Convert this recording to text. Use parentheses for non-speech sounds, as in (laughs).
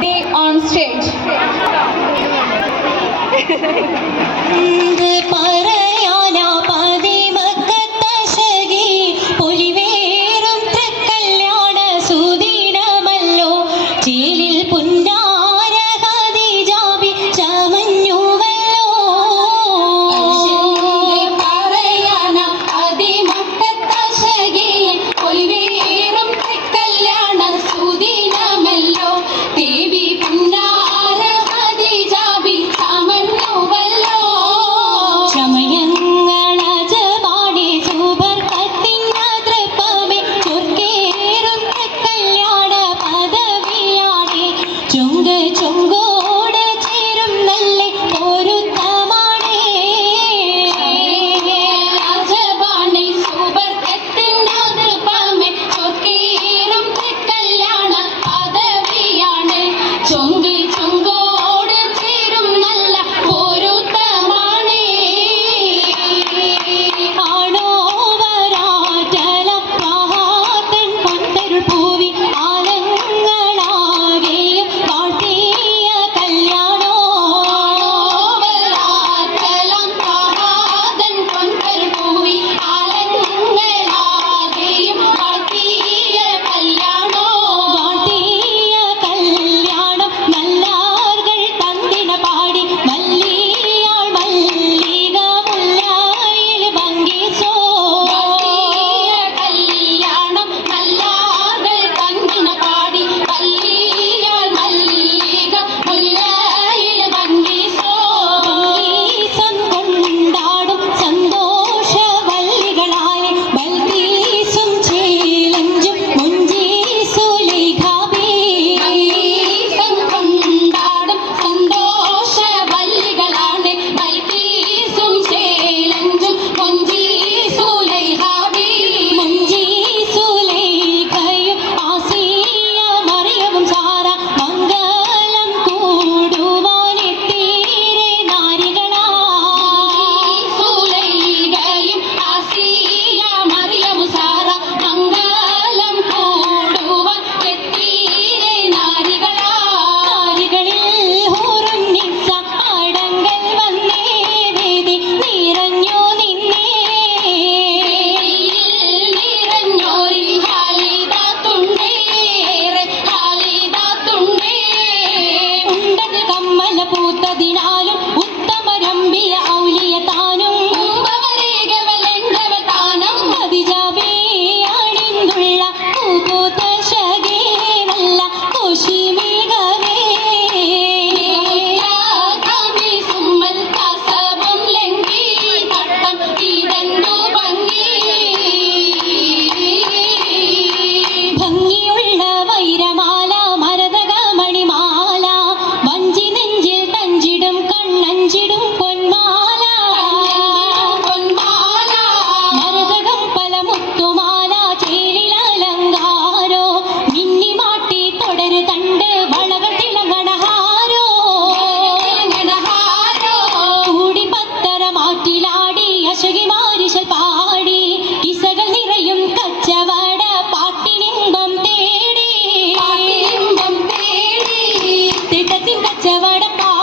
be on stage. (laughs) Mm, قوت دينا നടക്കാം